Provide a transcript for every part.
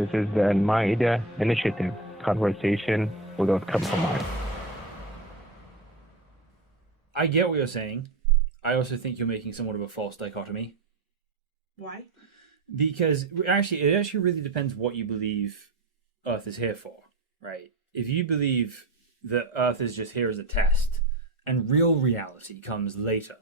This is the Maida Initiative, conversation without compromise. I get what you're saying. I also think you're making somewhat of a false dichotomy. Why? Because it actually really depends what you believe Earth is here for, right? If you believe that Earth is just here as a test and real reality comes later,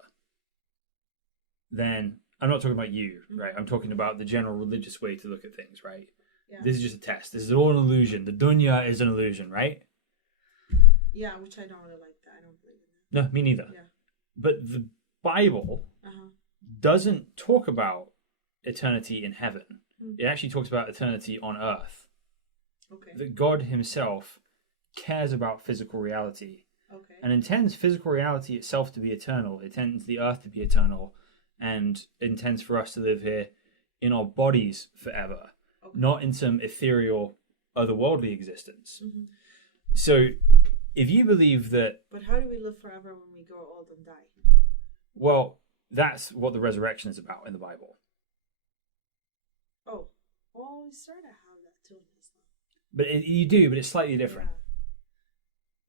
then I'm not talking about you, right? I'm talking about the general religious way to look at things, right? Yeah. This is just a test. This is all an illusion. The dunya is an illusion, right? Yeah, which I don't really like that. I don't believe in that. No, me neither. Yeah. But the Bible doesn't talk about eternity in heaven. It actually talks about eternity on earth. Okay. That God himself cares about physical reality and intends physical reality itself to be eternal. It intends the earth to be eternal and intends for us to live here in our bodies forever, not in some ethereal, otherworldly existence. So if you believe that... But how do we live forever when we grow old and die? Well, that's what the resurrection is about in the Bible. Oh, well, we sort of have that too in Islam. But you do, but it's slightly different.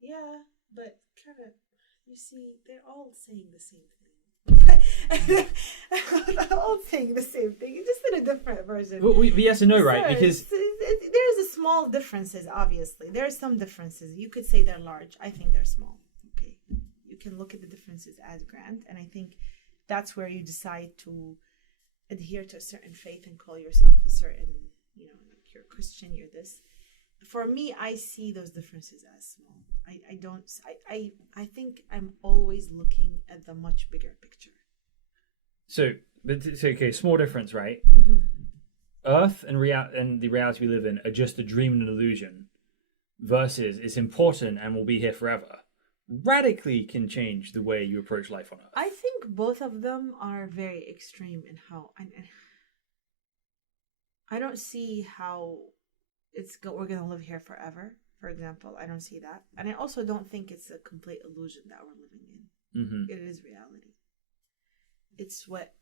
Yeah, but kind of, you see, they're all saying the same thing. They're all saying the same thing, just in a different version. Well, yes and no, right? Because there's a small differences, obviously. There are some differences. You could say they're large. I think they're small. Okay. You can look at the differences as grand, and I think that's where you decide to adhere to a certain faith and call yourself a certain, like you're a Christian, you're this. For me, I see those differences as small. I think I'm always looking at the much bigger picture. So okay, small difference, right? Earth and the reality we live in are just a dream and an illusion, versus it's important and will be here forever. Radically can change the way you approach life on Earth. I think both of them are very extreme in how, and I don't see how we're going to live here forever. For example, I don't see that, and I also don't think it's a complete illusion that we're living in. It is reality. It's what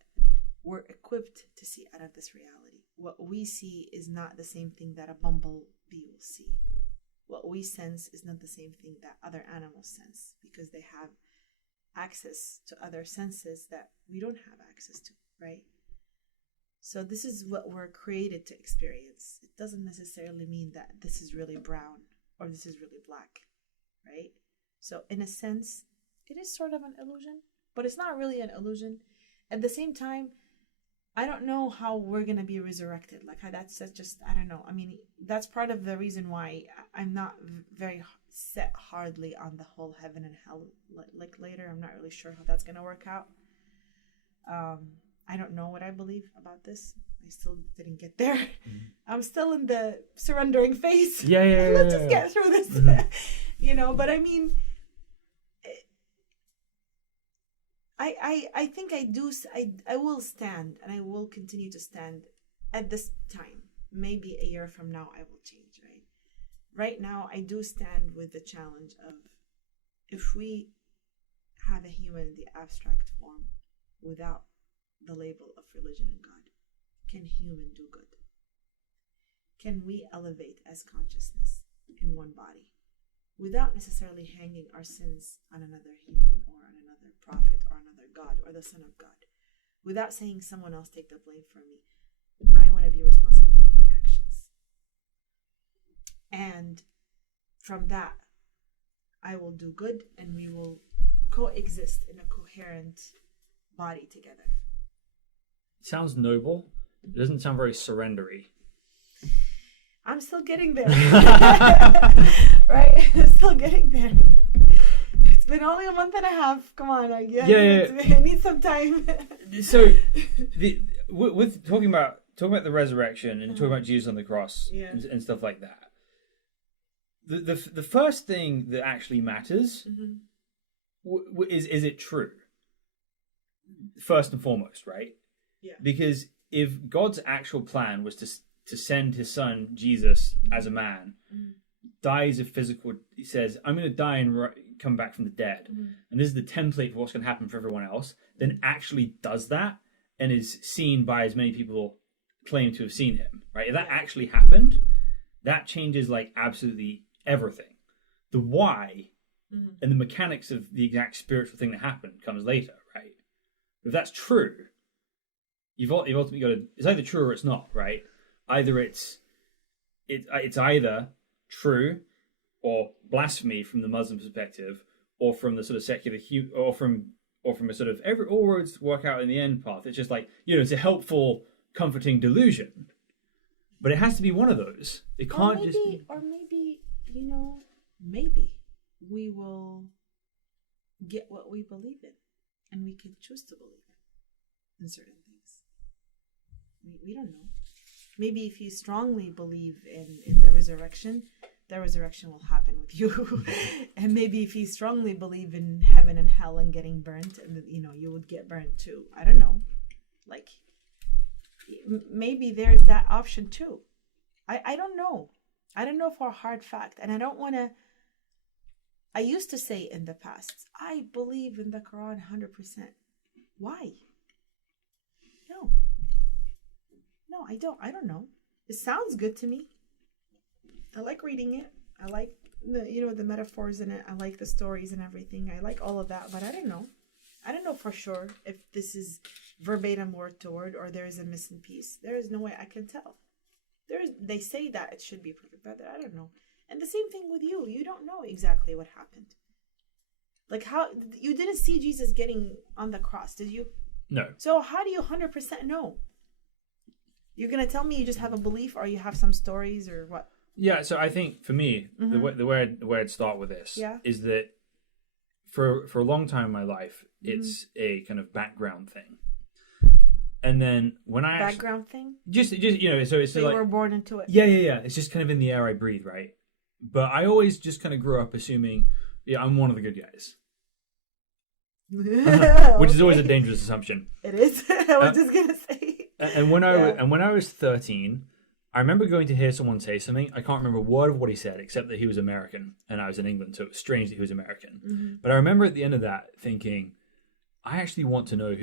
we're equipped to see out of this reality. What we see is not the same thing that a bumblebee will see. What we sense is not the same thing that other animals sense, because they have access to other senses that we don't have access to, right? So this is what we're created to experience. It doesn't necessarily mean that this is really brown or this is really black, right? So in a sense, it is sort of an illusion, but it's not really an illusion. At the same time, I don't know how we're going to be resurrected. Like, that's just, I don't know. I mean, that's part of the reason why I'm not very set hardly on the whole heaven and hell. Like later, I'm not really sure how that's going to work out. I don't know what I believe about this. I still didn't get there. I'm still in the surrendering phase. Let's just get through this. But I mean, I think I will stand, and I will continue to stand at this time. Maybe a year from now I will change, right? Right now I do stand with the challenge of, if we have a human in the abstract form without the label of religion and God, can human do good? Can we elevate as consciousness in one body without necessarily hanging our sins on another human or on another prophet or another God or the Son of God, without saying someone else take the blame for me? I want to be responsible for my actions. And from that, I will do good, and we will coexist in a coherent body together. Sounds noble. It doesn't sound very surrendery. I'm still getting there. Right? I'm still getting there. It's been only a month and a half. Come on. I need some time. So, with talking about the resurrection and talking about Jesus on the cross and stuff like that, the first thing that actually matters is it true? First and foremost, right? Yeah. Because if God's actual plan was to send his son Jesus as a man, dies of physical, he says, I'm going to die and come back from the dead, and this is the template for what's going to happen for everyone else, then actually does that and is seen by as many people claim to have seen him, right? If that actually happened, that changes like absolutely everything. The why and the mechanics of the exact spiritual thing that happened comes later, right? If that's true, you've ultimately got to. It's either true or it's not, right? Either it's either true or blasphemy from the Muslim perspective, or from the sort of secular, or from a sort of all roads work out in the end path. It's just like, it's a helpful, comforting delusion, but it has to be one of those. It can't just be... Or maybe, maybe we will get what we believe in, and we can choose to believe in certain things. We don't know. Maybe if you strongly believe in the resurrection will happen with you. And maybe if you strongly believe in heaven and hell and getting burnt, and you would get burnt too. I don't know. Like, maybe there's that option too. I don't know. I don't know for a hard fact. And I don't want to... I used to say in the past, I believe in the Quran 100%. Why? No, I don't. I don't know. It sounds good to me. I like reading it. I like the metaphors in it. I like the stories and everything. I like all of that, but I don't know. I don't know for sure if this is verbatim word to word or there is a missing piece. There is no way I can tell. They say that it should be perfect, but I don't know. And the same thing with you. You don't know exactly what happened. Like, how you didn't see Jesus getting on the cross, did you? No. So how do you 100% know? You're gonna tell me you just have a belief, or you have some stories, or what? Yeah. So I think for me, the way I'd start with this is that for a long time in my life, it's a kind of background thing. And then when I background thing, just so it's so like, you were born into it. Yeah. It's just kind of in the air I breathe, right? But I always just kind of grew up assuming, I'm one of the good guys, which is always a dangerous assumption. It is. I was just gonna say. And when I was 13, I remember going to hear someone say something. I can't remember a word of what he said, except that he was American and I was in England, so it was strange that he was American. But I remember at the end of that thinking, I actually want to know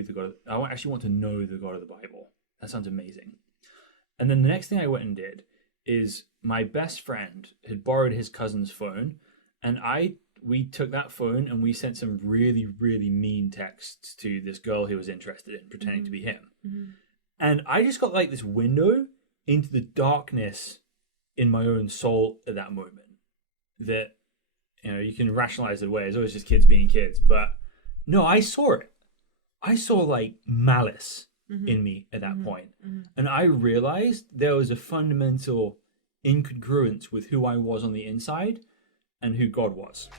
I actually want to know the God of the Bible. That sounds amazing. And then the next thing I went and did is my best friend had borrowed his cousin's phone, and we took that phone and we sent some really, really mean texts to this girl he was interested in, pretending to be him. And I just got like this window into the darkness in my own soul at that moment that, you can rationalize it away. It's always just kids being kids. But no, I saw it. I saw like malice in me at that point. And I realized there was a fundamental incongruence with who I was on the inside and who God was.